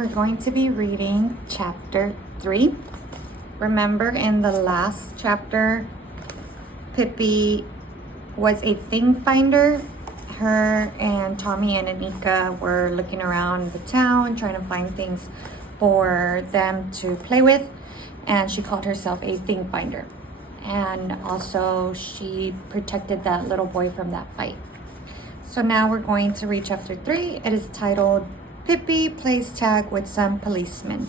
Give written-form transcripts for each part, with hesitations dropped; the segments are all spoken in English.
We're going to be reading chapter 3. Remember in the last chapter, Pippi was a thing finder. Her and Tommy and Anika were looking around the town trying to find things for them to play with, and she called herself a thing finder. And also she protected that little boy from that fight. So now we're going to read chapter 3. It is titled Pippi Plays Tag with Some Policemen.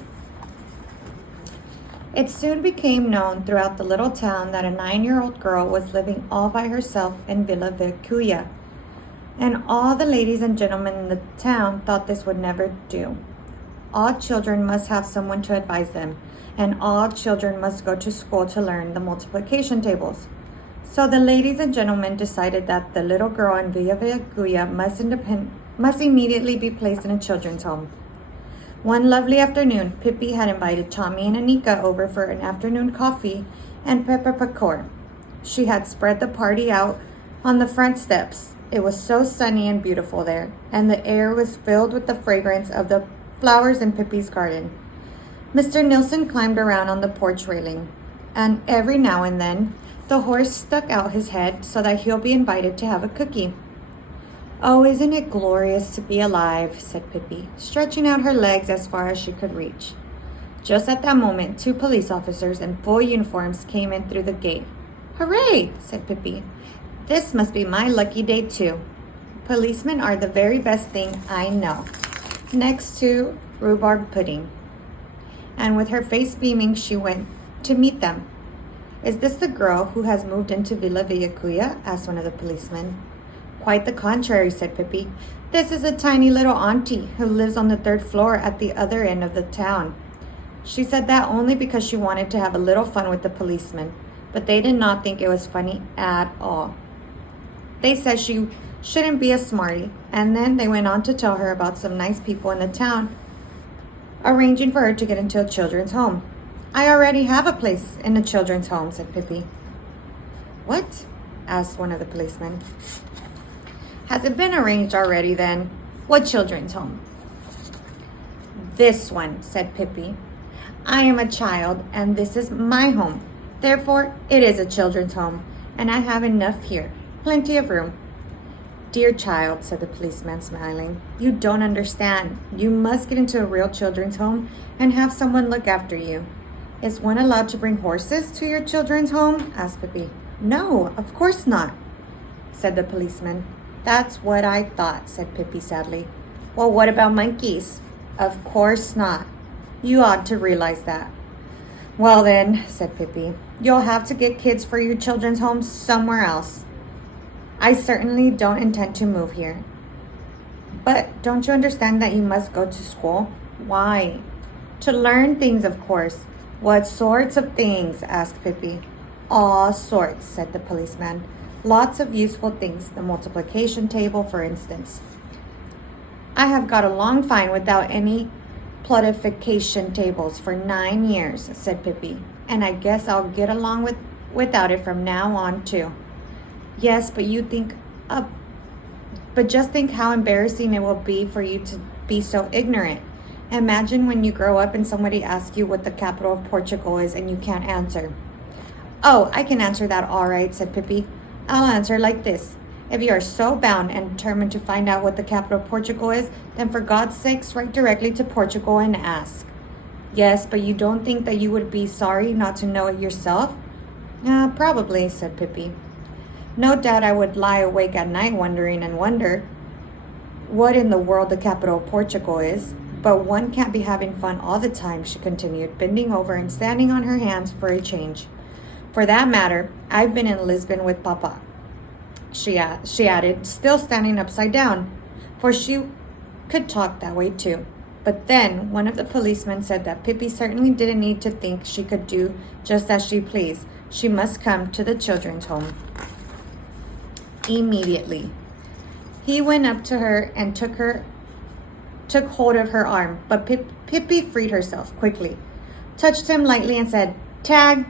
It soon became known throughout the little town that a 9-year-old girl was living all by herself in Villa Vicuya. And all the ladies and gentlemen in the town thought this would never do. All children must have someone to advise them, and all children must go to school to learn the multiplication tables. So the ladies and gentlemen decided that the little girl in Villa Vicuya must immediately be placed in a children's home. One lovely afternoon, Pippi had invited Tommy and Anika over for an afternoon coffee and pepper pakor. She had spread the party out on the front steps. It was so sunny and beautiful there, and the air was filled with the fragrance of the flowers in Pippi's garden. Mr. Nilsson climbed around on the porch railing, and every now and then, the horse stuck out his head so that he'll be invited to have a cookie. "Oh, isn't it glorious to be alive," said Pippi, stretching out her legs as far as she could reach. Just at that moment, 2 police officers in full uniforms came in through the gate. "Hooray," said Pippi. "This must be my lucky day too. Policemen are the very best thing I know, next to rhubarb pudding." And with her face beaming, she went to meet them. "Is this the girl who has moved into Villa Vicuya?" asked one of the policemen. "Quite the contrary," said Pippi. "This is a tiny little auntie who lives on the 3rd floor at the other end of the town." She said that only because she wanted to have a little fun with the policemen, but they did not think it was funny at all. They said she shouldn't be a smarty, and then they went on to tell her about some nice people in the town arranging for her to get into a children's home. "I already have a place in a children's home," said Pippi. "What?" asked one of the policemen. "Has it been arranged already then? What children's home?" "This one," said Pippi. "I am a child, and this is my home. Therefore, it is a children's home, and I have enough here. Plenty of room." "Dear child," said the policeman, smiling, "you don't understand. You must get into a real children's home and have someone look after you." "Is one allowed to bring horses to your children's home?" asked Pippi. "No, of course not," said the policeman. "That's what I thought," said Pippi sadly. "Well, what about monkeys?" "Of course not. You ought to realize that." "Well then," said Pippi, "you'll have to get kids for your children's home somewhere else. I certainly don't intend to move here." "But don't you understand that you must go to school?" "Why?" "To learn things, of course." "What sorts of things?" asked Pippi. "All sorts," said the policeman. "Lots of useful things. The multiplication table, for instance." "I have got along fine without any plutification tables for 9 years," said Pippi. "And I guess I'll get along without it from now on, too." "Yes, but just think how embarrassing it will be for you to be so ignorant. Imagine when you grow up and somebody asks you what the capital of Portugal is and you can't answer." "Oh, I can answer that all right," said Pippi. "I'll answer like this. If you are so bound and determined to find out what the capital of Portugal is, then for God's sakes write directly to Portugal and ask." "Yes, but you don't think that you would be sorry not to know it yourself?" Probably," said Pippi. "No doubt I would lie awake at night wondering and wonder what in the world the capital of Portugal is. But one can't be having fun all the time," she continued, bending over and standing on her hands for a change. "For that matter, I've been in Lisbon with Papa," she added, still standing upside down, for she could talk that way too. But then one of the policemen said that Pippi certainly didn't need to think she could do just as she pleased. She must come to the children's home immediately. He went up to her and took hold of her arm, but Pippi freed herself quickly, touched him lightly, and said, "Tag."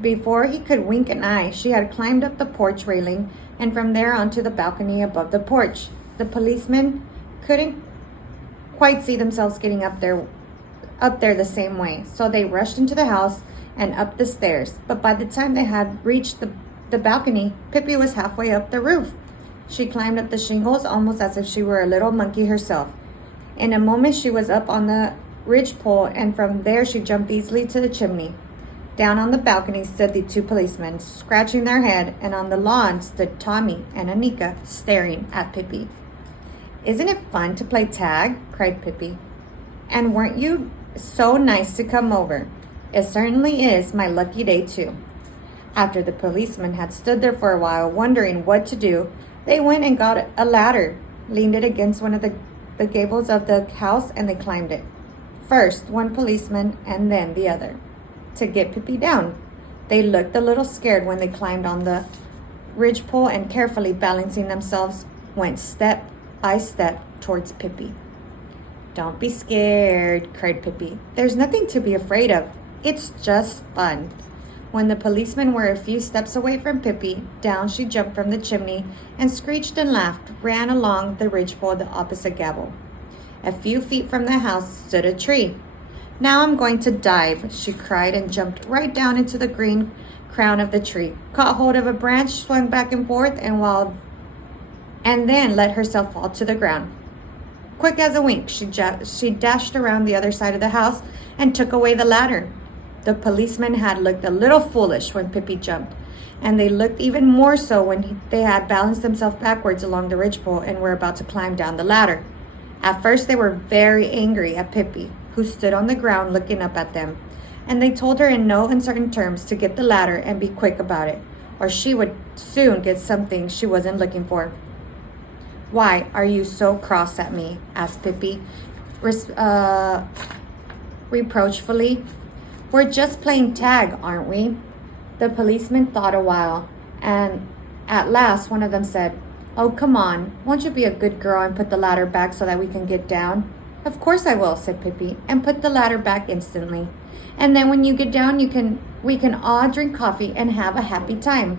Before he could wink an eye, she had climbed up the porch railing and from there onto the balcony above the porch. The policeman couldn't quite see themselves getting up there the same way. So they rushed into the house and up the stairs. But by the time they had reached the balcony, Pippi was halfway up the roof. She climbed up the shingles almost as if she were a little monkey herself. In a moment, she was up on the ridgepole, and from there she jumped easily to the chimney. Down on the balcony stood the two policemen, scratching their head, and on the lawn stood Tommy and Anika, staring at Pippi. "Isn't it fun to play tag?" cried Pippi. "And weren't you so nice to come over? It certainly is my lucky day, too." After the policemen had stood there for a while, wondering what to do, they went and got a ladder, leaned it against one of the gables of the house, and they climbed it. First one policeman and then the other, to get Pippi down. They looked a little scared when they climbed on the ridgepole and carefully balancing themselves, went step by step towards Pippi. "Don't be scared," cried Pippi. "There's nothing to be afraid of. It's just fun." When the policemen were a few steps away from Pippi, down she jumped from the chimney and screeched and laughed, ran along the ridgepole the opposite gable. A few feet from the house stood a tree. "Now I'm going to dive," she cried, and jumped right down into the green crown of the tree, caught hold of a branch, swung back and forth, and then let herself fall to the ground. Quick as a wink, she dashed around the other side of the house and took away the ladder. The policemen had looked a little foolish when Pippi jumped, and they looked even more so when they had balanced themselves backwards along the ridgepole and were about to climb down the ladder. At first they were very angry at Pippi, who stood on the ground looking up at them, and they told her in no uncertain terms to get the ladder and be quick about it, or she would soon get something she wasn't looking for. "Why are you so cross at me?" asked Pippi reproachfully. "We're just playing tag, aren't we?" The policeman thought a while, and at last one of them said, "Oh, come on, won't you be a good girl and put the ladder back so that we can get down?" "Of course I will," said Pippi, and put the ladder back instantly. "And then when you get down, we can all drink coffee and have a happy time."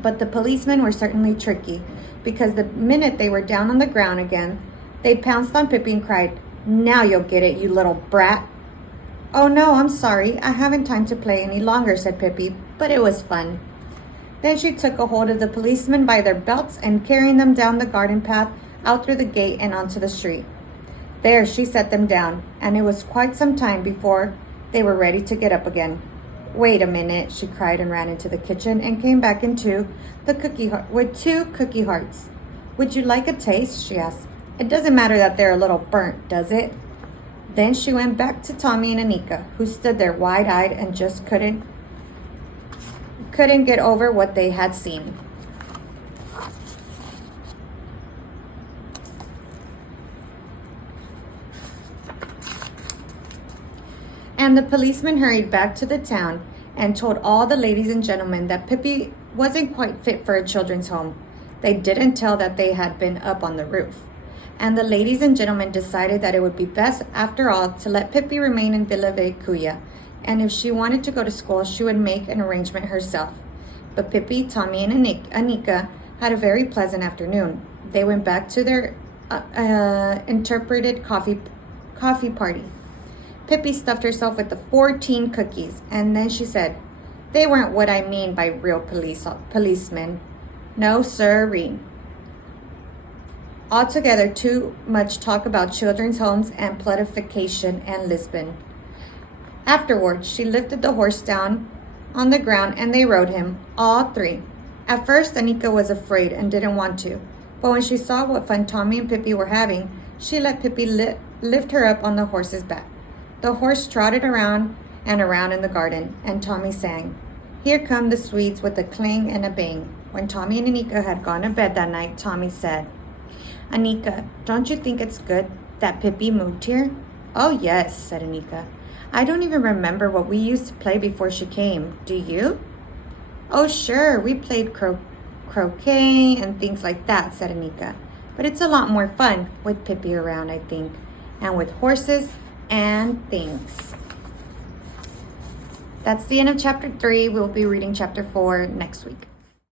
But the policemen were certainly tricky, because the minute they were down on the ground again, they pounced on Pippi and cried, "Now you'll get it, you little brat." "Oh no, I'm sorry, I haven't time to play any longer," said Pippi, "but it was fun." Then she took a hold of the policemen by their belts and carrying them down the garden path, out through the gate and onto the street. There she set them down, and it was quite some time before they were ready to get up again. "Wait a minute," she cried, and ran into the kitchen and came back into with 2 cookie hearts. "Would you like a taste?" she asked. "It doesn't matter that they're a little burnt, does it?" Then she went back to Tommy and Anika, who stood there wide-eyed and just couldn't get over what they had seen. And the policeman hurried back to the town and told all the ladies and gentlemen that Pippi wasn't quite fit for a children's home. They didn't tell that they had been up on the roof. And the ladies and gentlemen decided that it would be best, after all, to let Pippi remain in Villa Vecuya, and if she wanted to go to school, she would make an arrangement herself. But Pippi, Tommy, and Anika had a very pleasant afternoon. They went back to their interpreted coffee party. Pippi stuffed herself with the 14 cookies, and then she said, "They weren't what I mean by real policemen. No, sirree. Altogether too much talk about children's homes and plutification and Lisbon." Afterwards, she lifted the horse down on the ground and they rode him, all 3. At first, Anika was afraid and didn't want to, but when she saw what fun Tommy and Pippi were having, she let Pippi lift her up on the horse's back. The horse trotted around and around in the garden, and Tommy sang, "Here come the Swedes with a clang and a bang." When Tommy and Anika had gone to bed that night, Tommy said, "Anika, don't you think it's good that Pippi moved here?" "Oh, yes," said Anika. "I don't even remember what we used to play before she came. Do you?" "Oh, sure, we played croquet and things like that," said Anika. "But it's a lot more fun with Pippi around, I think, and with horses and things." That's the end of chapter 3. We'll be reading chapter 4 next week.